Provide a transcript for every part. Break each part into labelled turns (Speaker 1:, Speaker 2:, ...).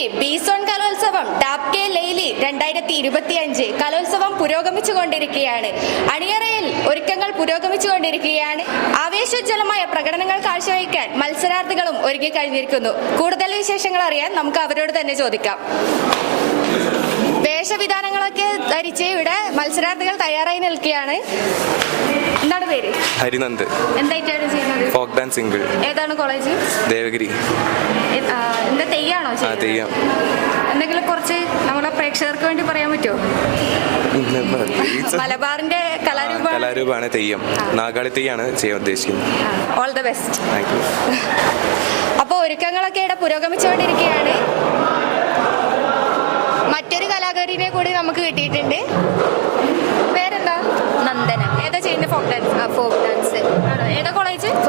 Speaker 1: കാലിക്കറ്റ് ബീസോൺ കലോത്സവം tap K ലെയ്ലി രണ്ടായിരത്തി ഇരുപത്തിയഞ്ച് കലോത്സവം പുരോഗമിച്ചുകൊണ്ടിരിക്കുകയാണ്. അണിയറയിൽ ഒരുക്കങ്ങൾ പുരോഗമിച്ചുകൊണ്ടിരിക്കുകയാണ്. ആവേശോജ്വലമായ പ്രകടനങ്ങൾ കാഴ്ചവയ്ക്കാൻ മത്സരാർത്ഥികളും ഒരുങ്ങി കഴിഞ്ഞിരിക്കുന്നു. കൂടുതൽ വിശേഷങ്ങൾ അറിയാൻ നമുക്ക് അവരോട് തന്നെ ചോദിക്കാം. വേഷവിധാനങ്ങളൊക്കെ ധരിച്ച് ഇവിടെ മത്സരാർത്ഥികൾ തയ്യാറായി നിൽക്കുകയാണ്.
Speaker 2: ഹരിനന്ദ്.
Speaker 1: എന്തായിട്ടാണ് ചെയ്യുന്നത്?
Speaker 2: Folk dance single.
Speaker 1: ഏതാണ് കോളേജ്?
Speaker 2: ദേവഗിരി.
Speaker 1: എന്താ തെയ്യാണോ
Speaker 2: ആ തെയ്യം.
Speaker 1: എന്തെങ്കിലും കുറച്ച് നമ്മുടെ പ്രേക്ഷകർക്ക് വേണ്ടി പറയാൻ പറ്റുമോ? മലബാറിന്റെ കലാരൂപമാണ്.
Speaker 2: കലാരൂപമാണ് തെയ്യം. നാഗാളി തെയ്യാണ് ചെയ്യാൻ ഉദ്ദേശിക്കുന്നത്.
Speaker 1: All the best
Speaker 2: thank you
Speaker 1: അപ്പോൾ ഒരുക്കങ്ങളൊക്കെ ഇവിടെ പുരോഗമിച്ചുകൊണ്ടിരിക്കുകയാണ്. മറ്റൊരു കലാകാരിനെ കൂടി നമുക്ക് കിട്ടിയിട്ടുണ്ട്.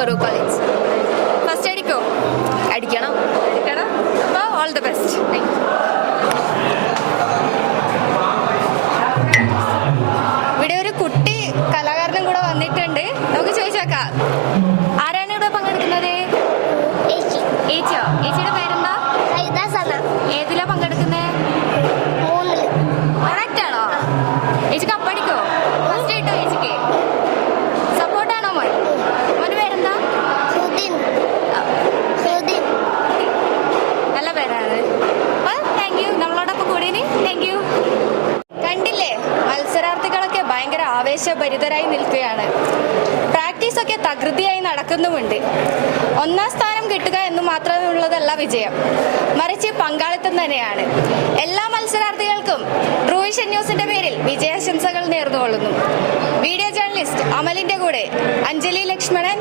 Speaker 1: ഫറൂഖ് കോളേജ് ഫസ്റ്റ് അടിക്കോ അടിക്കണം. അടിക്കണം. അപ്പോൾ ഓൾ ദ ബെസ്റ്റ് താങ്ക് ഇവിടെ ഒരു കുട്ടി കലാകാരനും കൂടെ വന്നിട്ടുണ്ട്. നമുക്ക് ചോദിച്ചേക്കാം. ആരാണ് ഇവിടെ പങ്കെടുക്കുന്നത്? ഏച്ചിയോ? ഏച്ചിയുടെ പേരെന്താ? ഏതിലാ ആവേശഭരിതരായി നിൽക്കുകയാണ്. പ്രാക്ടീസൊക്കെ തകൃതിയായി നടക്കുന്നുമുണ്ട്. ഒന്നാം സ്ഥാനം കിട്ടുക എന്ന് മാത്രമുള്ളതല്ല വിജയം. മറിച്ച് പങ്കാളിത്തം തന്നെയാണ്. എല്ലാ മത്സരാർത്ഥികൾക്കും ട്രൂവിഷൻ ന്യൂസിന്റെ പേരിൽ വിജയാശംസകൾ നേർന്നുകൊള്ളുന്നു. വീഡിയോ ജേർണലിസ്റ്റ് അമലിന്റെ കൂടെ Anjali Lakshmanan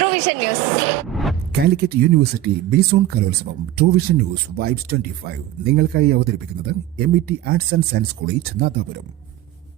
Speaker 1: Truevision news
Speaker 3: Calicut university B zone കലോത്സവം Truevision news vibes twenty five നിങ്ങൾക്കായി അവതരിപ്പിക്കുന്നത് M E T arts and science college Nadapuram.